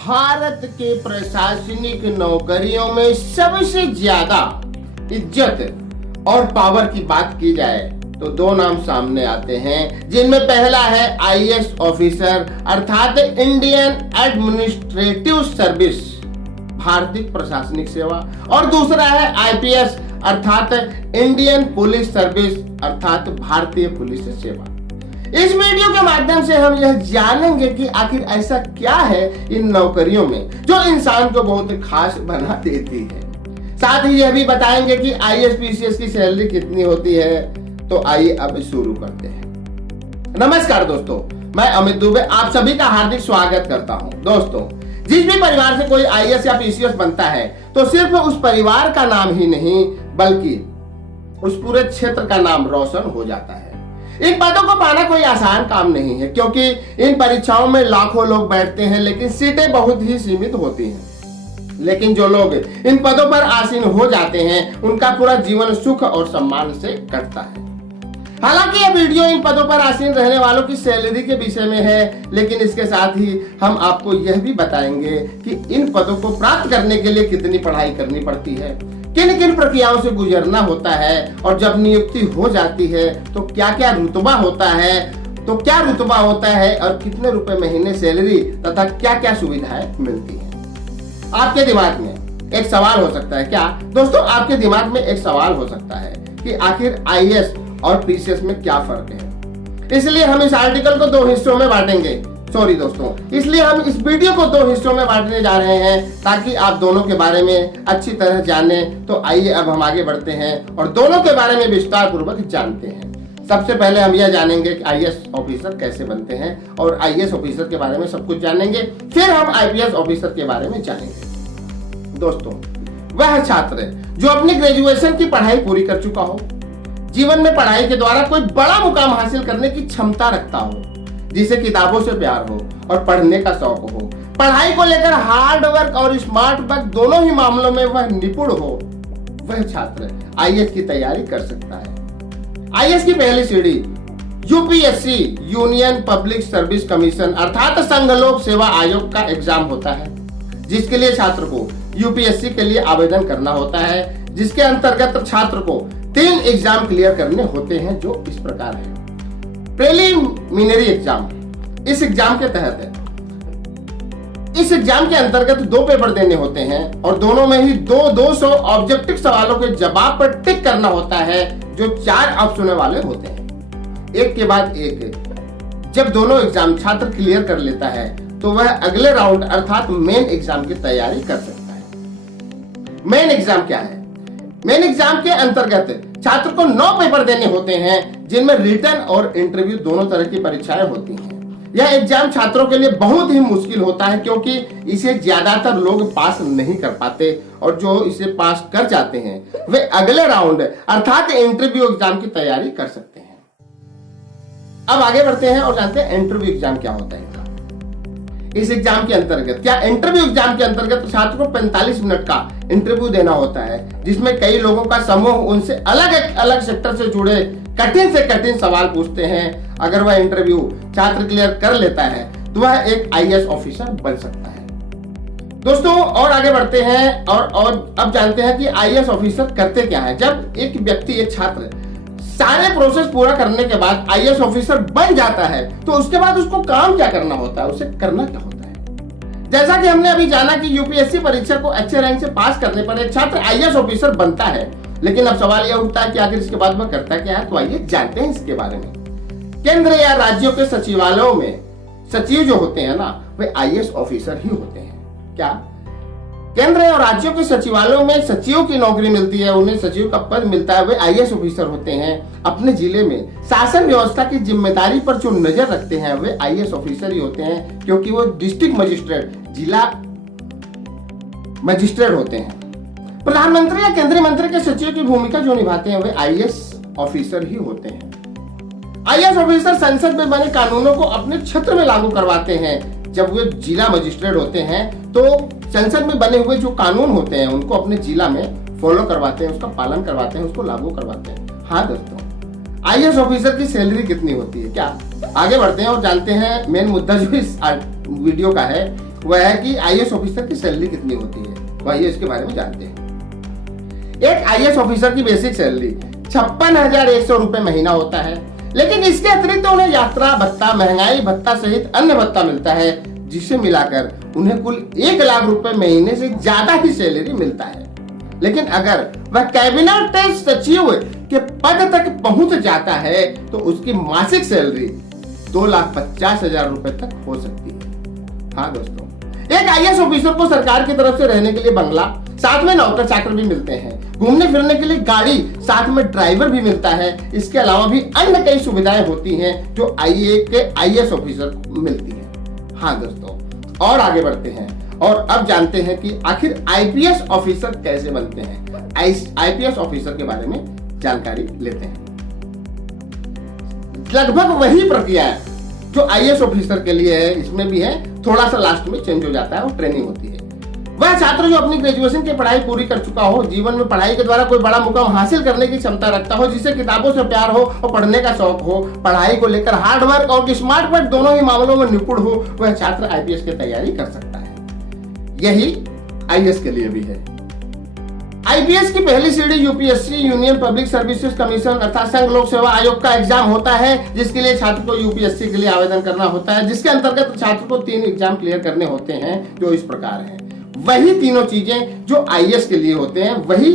भारत के प्रशासनिक नौकरियों में सबसे ज्यादा इज्जत और पावर की बात की जाए तो दो नाम सामने आते हैं, जिनमें पहला है आईएएस ऑफिसर अर्थात इंडियन एडमिनिस्ट्रेटिव सर्विस, भारतीय प्रशासनिक सेवा, और दूसरा है आईपीएस अर्थात इंडियन पुलिस सर्विस अर्थात भारतीय पुलिस सेवा। इस वीडियो के माध्यम से हम यह जानेंगे कि आखिर ऐसा क्या है इन नौकरियों में जो इंसान को बहुत खास बना देती है। साथ ही यह भी बताएंगे कि आईएएस पीसीएस की सैलरी कितनी होती है। तो आइए अब शुरू करते हैं। नमस्कार दोस्तों, मैं अमित दुबे आप सभी का हार्दिक स्वागत करता हूं। दोस्तों, जिस भी परिवार से कोई आईएएस या पीसीएस बनता है तो सिर्फ उस परिवार का नाम ही नहीं बल्कि उस पूरे क्षेत्र का नाम रोशन हो जाता है। इन पदों को पाना कोई आसान काम नहीं है, क्योंकि इन परीक्षाओं में लाखों लोग बैठते हैं लेकिन सीटें बहुत ही सीमित होती हैं। लेकिन जो लोग इन पदों पर आसीन हो जाते हैं उनका पूरा जीवन सुख और सम्मान से कटता है। हालांकि यह वीडियो इन पदों पर आसीन रहने वालों की सैलरी के विषय में है, लेकिन इसके साथ ही हम आपको यह भी बताएंगे कि इन पदों को प्राप्त करने के लिए कितनी पढ़ाई करनी पड़ती है, किन किन प्रक्रियाओं से गुजरना होता है, और जब नियुक्ति हो जाती है तो क्या क्या रुतबा होता है, और कितने रुपए महीने सैलरी तथा क्या क्या सुविधाएं मिलती हैं। आपके दिमाग में एक सवाल हो सकता है, क्या दोस्तों आपके दिमाग में एक सवाल हो सकता है कि आखिर आईएएस और पीसीएस में क्या फर्क है। इसलिए हम इस आर्टिकल को दो हिस्सों में बांटेंगे। इसलिए हम इस वीडियो को दो हिस्सों में बांटने जा रहे हैं ताकि आप दोनों के बारे में अच्छी तरह जानें। तो आइए अब हम आगे बढ़ते हैं और दोनों के बारे में विस्तार पूर्वक जानते हैं। सबसे पहले हम यह जानेंगे कि आईएएस ऑफिसर कैसे बनते हैं और आईएएस ऑफिसर के बारे में सब कुछ जानेंगे। फिर हम आईपीएस ऑफिसर के बारे में जानेंगे। दोस्तों, वह छात्र जो अपनी ग्रेजुएशन की पढ़ाई पूरी कर चुका हो, जीवन में पढ़ाई के द्वारा कोई बड़ा मुकाम हासिल करने की क्षमता रखता हो, जिसे किताबों से प्यार हो और पढ़ने का शौक हो, पढ़ाई को लेकर हार्ड वर्क और स्मार्ट वर्क दोनों ही मामलों में वह निपुण हो, वह छात्र आईएएस की तैयारी कर सकता है। आईएएस की पहली सीढ़ी UPSC union public service commission अर्थात संघ लोक सेवा आयोग का एग्जाम होता है, जिसके लिए छात्र को यूपीएससी के लिए आवेदन करना होता है, जिसके अंतर्गत छात्र को 3 एग्जाम क्लियर करने होते हैं जो इस प्रकार है। प्रीलिमिनरी एग्जाम, इस एग्जाम के अंतर्गत 2 पेपर देने होते हैं और दोनों में ही 200 ऑब्जेक्टिव सवालों के जवाब पर टिक करना होता है जो 4 ऑप्शनों वाले होते हैं, एक के बाद एक। जब दोनों एग्जाम छात्र क्लियर कर लेता है तो वह अगले राउंड अर्थात मेन एग्जाम की तैयारी कर सकता है। मेन एग्जाम क्या है? मेन एग्जाम के अंतर्गत छात्र को 9 पेपर देने होते हैं, जिनमें रिटन और इंटरव्यू दोनों तरह की परीक्षाएं होती हैं। यह एग्जाम छात्रों के लिए बहुत ही मुश्किल होता है, क्योंकि इसे ज्यादातर लोग पास नहीं कर पाते और जो इसे पास कर जाते हैं वे अगले राउंड अर्थात इंटरव्यू एग्जाम की तैयारी कर सकते हैं। अब आगे बढ़ते हैं और जानते हैं इंटरव्यू एग्जाम क्या होता है। इस एग्जाम के अंतर्गत इंटरव्यू एग्जाम के अंतर्गत छात्र को 45 मिनट का इंटरव्यू देना होता है, जिसमें कई लोगों का समूह उनसे अलग अलग सेक्टर से जुड़े कठिन से कठिन सवाल पूछते हैं। अगर वह इंटरव्यू छात्र क्लियर कर लेता है तो वह एक आईएएस ऑफिसर बन सकता है। दोस्तों, और आगे बढ़ते हैं और अब जानते हैं कि आईएएस ऑफिसर करते क्या है। जब एक छात्र सारे प्रोसेस पूरा करने के बाद आईएएस ऑफिसर बन जाता है तो उसके बाद उसको काम क्या करना होता है, उसे करना क्या होता है। जैसा कि हमने अभी जाना कि यूपीएससी परीक्षा को अच्छे रैंक से पास करने पर एक छात्र आईएएस ऑफिसर बनता है, लेकिन अब सवाल यह उठता है कि आखिर इसके बाद वह करता क्या है। तो आइए जानते हैं इसके बारे में। केंद्र या राज्यों के सचिवालयों में सचिव जो होते हैं ना, वे आईएएस ऑफिसर ही होते हैं। क्या केंद्र और राज्यों के सचिवालयों में सचिव की नौकरी मिलती है, उन्हें सचिव का पद मिलता है, वे आईएएस ऑफिसर होते हैं। अपने जिले में शासन व्यवस्था की जिम्मेदारी पर जो नजर रखते हैं वे आईएएस ऑफिसर ही होते हैं, क्योंकि वो डिस्ट्रिक्ट मजिस्ट्रेट, जिला मजिस्ट्रेट होते हैं। प्रधानमंत्री या केंद्रीय मंत्री के सचिव की भूमिका जो निभाते हैं वे आईएएस ऑफिसर ही होते हैं। आईएएस ऑफिसर संसद में बने कानूनों को अपने क्षेत्र में लागू करवाते हैं। जब वे जिला मजिस्ट्रेट होते हैं तो संसद में बने हुए जो कानून होते हैं उनको अपने जिला में फॉलो करवाते हैं, उसका पालन करवाते हैं, उसको लागू करवाते हैं। हाँ दोस्तों, आईएएस ऑफिसर की सैलरी कितनी होती है? क्या आगे बढ़ते हैं और जानते हैं मेन मुद्दा जो इस वीडियो का है वह है कि आईएएस ऑफिसर की सैलरी कितनी होती है। वही इसके बारे में जानते हैं। एक आईएएस ऑफिसर की बेसिक सैलरी 56,100 रुपए महीना होता है, लेकिन इसके अतिरिक्त उन्हें यात्रा भत्ता, महंगाई भत्ता सहित अन्य भत्ता मिलता है, जिसे मिलाकर उन्हें कुल 1 लाख रुपए महीने से ज्यादा ही सैलरी मिलता है। लेकिन अगर वह कैबिनेट सचिव के पद तक पहुंच जाता है तो उसकी मासिक सैलरी 2,50,000 रुपए तक हो सकती है। हाँ दोस्तों, एक आईएएस ऑफिसर को सरकार की तरफ से रहने के लिए बंगला, साथ में नौकर चाकर भी मिलते हैं, घूमने फिरने के लिए गाड़ी, साथ में ड्राइवर भी मिलता है। इसके अलावा भी अन्य कई सुविधाएं होती हैं जो आईएएस ऑफिसर को मिलती है। हाँ दोस्तों, और आगे बढ़ते हैं और अब जानते हैं कि आखिर आईपीएस ऑफिसर कैसे बनते हैं। आईपीएस ऑफिसर के बारे में जानकारी लेते हैं। लगभग वही प्रक्रिया है जो आईएएस ऑफिसर के लिए है, इसमें भी है, थोड़ा सा लास्ट में चेंज हो जाता है और ट्रेनिंग होती है। वह छात्र जो अपनी ग्रेजुएशन की पढ़ाई पूरी कर चुका हो, जीवन में पढ़ाई के द्वारा कोई बड़ा मुकाम हासिल करने की क्षमता रखता हो, जिसे किताबों से प्यार हो और पढ़ने का शौक हो, पढ़ाई को लेकर हार्ड वर्क और स्मार्ट वर्क दोनों ही मामलों में निपुण हो, वह छात्र आईपीएस की तैयारी कर सकता है। यही आईएएस के लिए भी है। आईपीएस की पहली सीढ़ी UPSC, union public services commission अर्थात संघ लोक सेवा आयोग का एग्जाम होता है, जिसके लिए छात्र को यूपीएससी के लिए आवेदन करना होता है, जिसके अंतर्गत छात्र को 3 एग्जाम क्लियर करने होते हैं जो इस प्रकार हैं। वही तीनों चीजें जो आईएएस के लिए होते हैं वही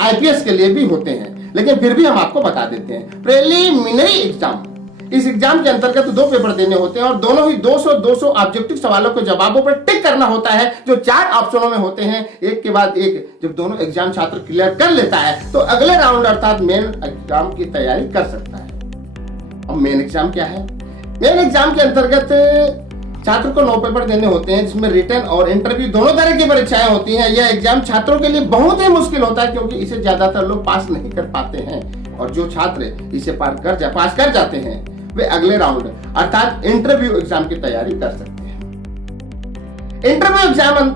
आईपीएस के लिए भी होते हैं, लेकिन फिर भी हम आपको बता देते हैं। प्रिलिमिनरी एग्जाम, इस एग्जाम के अंतर्गत 2 पेपर देने होते हैं और दोनों ही 200 ऑब्जेक्टिव सवालों के जवाबों पर टिक करना होता है, जो 4 ऑप्शनों में होते हैं, एक के बाद एक। जब दोनों एग्जाम छात्र क्लियर कर लेता है तो अगले राउंड अर्थात मेन एग्जाम की तैयारी कर सकता है। अब मेन एग्जाम क्या है? मेन एग्जाम के अंतर्गत छात्र को 9 पेपर देने होते हैं, जिसमें रिटन और इंटरव्यू दोनों तरह की परीक्षाएं होती हैं। यह एग्जाम छात्रों के लिए बहुत ही मुश्किल होता है, क्योंकि इसे ज्यादातर लोग पास नहीं कर पाते हैं, और जो छात्र इसे पास कर जाते हैं वे अगले राउंड अर्थात इंटरव्यू एग्जाम की तैयारी कर सकते हैं। इंटरव्यू एग्जाम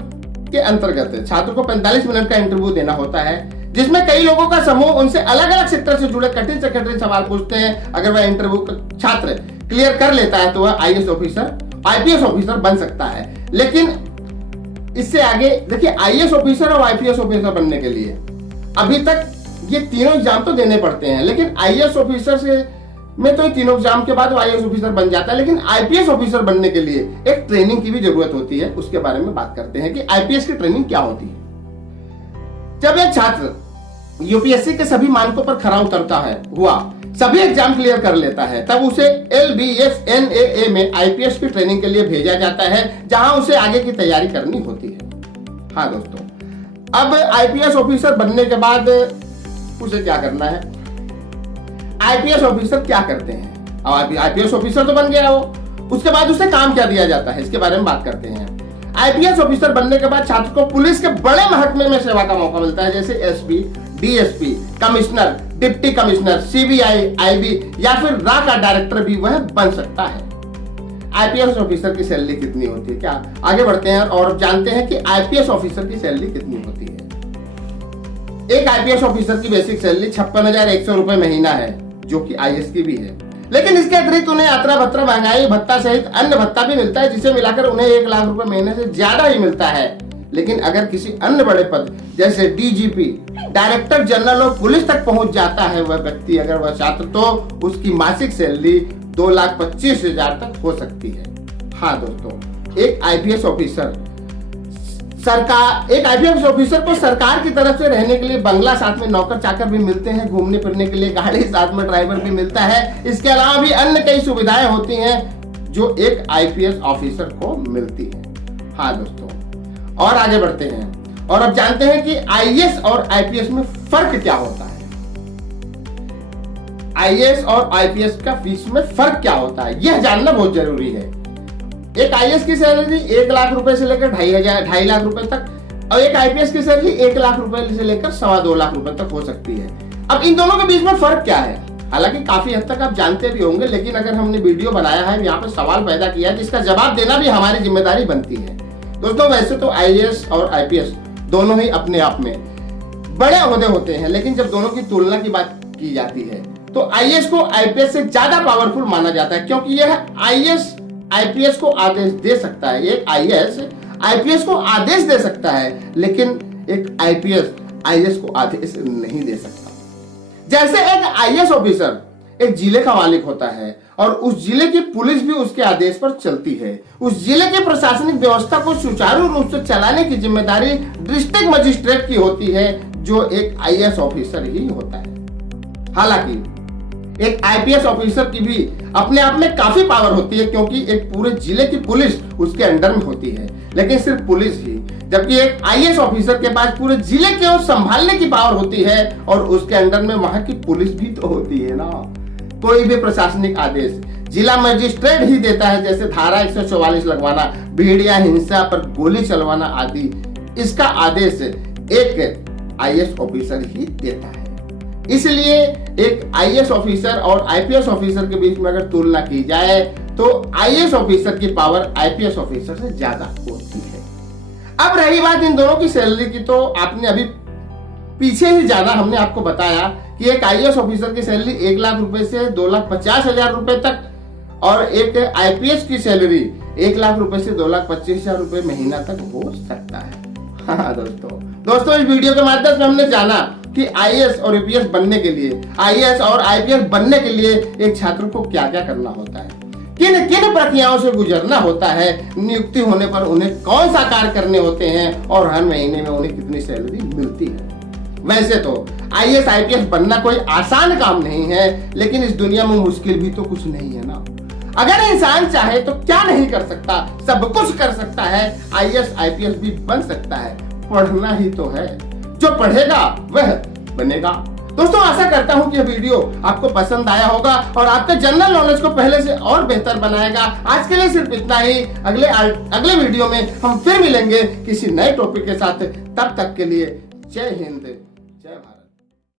के अंतर्गत छात्र को 45 मिनट का इंटरव्यू देना होता है, जिसमें कई लोगों का समूह उनसे अलग अलग क्षेत्र से जुड़े कठिन से कठिन सवाल पूछते हैं। अगर वह इंटरव्यू छात्र क्लियर कर लेता है तो वह आईपीएस ऑफिसर बन सकता है। लेकिन इससे आगे देखिए, आईएएस ऑफिसर और आईपीएस ऑफिसर बनने के लिए अभी तक ये तीनों एग्जाम तो देने पड़ते हैं, लेकिन आईएएस ऑफिसर से में तो ये तीनों एग्जाम के बाद वो आईएएस ऑफिसर बन जाता है, लेकिन आईपीएस ऑफिसर बनने के लिए एक ट्रेनिंग की भी जरूरत होती है। उसके बारे में बात करते हैं कि आईपीएस की ट्रेनिंग क्या होती है। जब एक छात्र यूपीएससी के सभी मानकों पर खरा उतरता है सभी एग्जाम क्लियर कर लेता है, तब उसे LBS-NAA में आईपीएस की ट्रेनिंग के लिए भेजा जाता है, जहां उसे आगे की तैयारी करनी होती है। हाँ दोस्तों, अब आईपीएस ऑफिसर बनने के बाद उसे क्या करना है? आईपीएस ऑफिसर क्या करते हैं? अब आईपीएस ऑफिसर तो बन गया वो, उसके बाद उसे काम क्या दिया जाता है, इसके बारे में बात करते हैं। आईपीएस ऑफिसर बनने के बाद छात्र को पुलिस के बड़े महकमे में सेवा का मौका मिलता है, जैसे SP, DSP, commissioner, deputy commissioner, CBI, IB या फिर रा का डायरेक्टर भी वह बन सकता है। आईपीएस ऑफिसर की सैलरी कितनी होती है? क्या आगे बढ़ते हैं और जानते हैं कि आईपीएस ऑफिसर की सैलरी कितनी होती है। एक आईपीएस ऑफिसर की बेसिक सैलरी 56,100 रुपए महीना है, जो कि आईएएस की भी है, लेकिन इसके अतिरिक्त उन्हें यात्रा भत्ता, महंगाई भत्ता सहित अन्य भत्ता भी मिलता है, जिसे मिलाकर उन्हें 1 लाख रुपए महीने से ज्यादा ही मिलता है। लेकिन अगर किसी अन्य बड़े पद जैसे डीजीपी, डायरेक्टर जनरल और पुलिस तक पहुंच जाता है वह व्यक्ति, अगर वह छात्र, तो उसकी मासिक सैलरी 2,25,000 तक हो सकती है। हाँ दोस्तों, एक आईपीएस ऑफिसर को सरकार की तरफ से रहने के लिए बंगला, साथ में नौकर चाकर भी मिलते हैं, घूमने फिरने के लिए गाड़ी, साथ में ड्राइवर भी मिलता है। इसके अलावा भी अन्य कई सुविधाएं होती हैं जो एक आईपीएस ऑफिसर को मिलती है। हाँ दोस्तों, और आगे बढ़ते हैं और अब जानते हैं कि आईएएस और आईपीएस में फर्क क्या होता है। आईएएस और आईपीएस का फीस में फर्क क्या होता है, यह जानना बहुत जरूरी है। एक आईएएस की सैलरी 1 लाख रुपए से लेकर 2.5 लाख रुपए तक, और एक आईपीएस की सैलरी 1 लाख रुपए से लेकर 2.25 लाख रुपए तक हो सकती है। अब इन दोनों के बीच में फर्क क्या है? हालांकि काफी हद तक आप जानते भी होंगे, लेकिन अगर हमने वीडियो बनाया है, यहाँ पे सवाल पैदा किया है, जिसका जवाब देना भी हमारी जिम्मेदारी बनती है। दोस्तों, वैसे तो आईएएस और आईपीएस दोनों ही अपने आप में बड़े ओहदे होते हैं, लेकिन जब दोनों की तुलना की बात की जाती है तो आईएएस को आईपीएस से ज्यादा पावरफुल माना जाता है, क्योंकि यह आईएएस आईपीएस को आदेश दे सकता है। एक आईएएस आईपीएस को आदेश दे सकता है, लेकिन एक आईपीएस आईएएस को आदेश नहीं दे सकता। जैसे एक आईएएस ऑफिसर एक जिले का मालिक होता है और उस जिले की पुलिस भी उसके आदेश पर चलती है। उस जिले के प्रशासनिक व्यवस्था को सुचारू रूप से चलाने की जिम्मेदारी डिस्ट्रिक्ट मजिस्ट्रेट की होती है, जो एक आईएएस ऑफिसर ही होता है। हालांकि एक आईपीएस ऑफिसर की भी अपने आप में काफी पावर होती है, क्योंकि एक पूरे जिले की पुलिस उसके अंडर में होती है, लेकिन सिर्फ पुलिस ही, जबकि एक आईएएस ऑफिसर के पास पूरे जिले को संभालने की पावर होती है और उसके अंडर में वहां की पुलिस भी तो होती है ना। कोई भी प्रशासनिक आदेश जिला मजिस्ट्रेट ही देता है, जैसे धारा 144 लगवाना, भीड़ या हिंसा पर गोली चलवाना आदि, इसका आदेश एक आईएएस ऑफिसर ही देता है। इसलिए एक आईएएस ऑफिसर और आईपीएस ऑफिसर के बीच में अगर तुलना की जाए तो आईएएस ऑफिसर की पावर आईपीएस ऑफिसर से ज्यादा होती है। अब रही बात इन दोनों की सैलरी की, तो आपने अभी पीछे ही जाना, हमने आपको बताया कि एक आईएएस ऑफिसर की सैलरी 1 लाख रुपए से 2,50,000 रुपए तक और एक आईपीएस की सैलरी 1 लाख रुपए से 2,25,000 रुपए महीना तक हो सकता है। हाँ दोस्तों इस वीडियो के माध्यम से हमने जाना कि आईएएस और आईपीएस बनने के लिए, आईएएस और आईपीएस बनने के लिए एक छात्र को क्या क्या करना होता है, किन किन प्रक्रियाओं से गुजरना होता है, नियुक्ति होने पर उन्हें कौन सा कार्य करने होते हैं और हर महीने में उन्हें कितनी सैलरी मिलती है। वैसे तो आईएएस आईपीएस बनना कोई आसान काम नहीं है, लेकिन इस दुनिया में मुश्किल भी तो कुछ नहीं है ना। अगर इंसान चाहे तो क्या नहीं कर सकता, सब कुछ कर सकता है। आईएएस आईपीएस भी बन सकता है, पढ़ना ही तो है, जो पढ़ेगा वह बनेगा। दोस्तों आशा करता हूं कि यह वीडियो आपको पसंद आया होगा और आपके जनरल नॉलेज को पहले से और बेहतर बनाएगा। आज के लिए सिर्फ इतना ही। अगले वीडियो में हम फिर मिलेंगे किसी नए टॉपिक के साथ। तब तक के लिए जय हिंद, जय भारत।